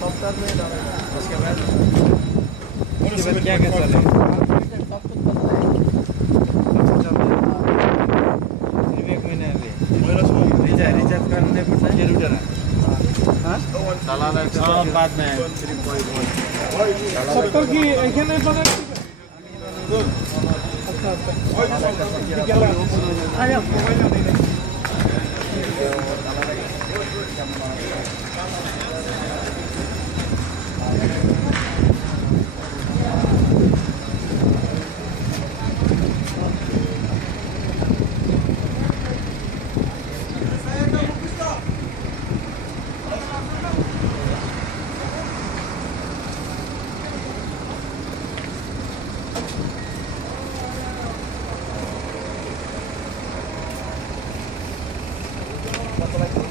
Software में डालेगा। उसके बाद क्या क्या चलेगा? सब कुछ बंद है। सिर्फ 1 महीने अभी रिचार्ज करने पर्छ के रुटेर बाद में 70 की এখানে মানে আচ্ছা আচ্ছা আয়া মোবাইল নেই নাই That's what I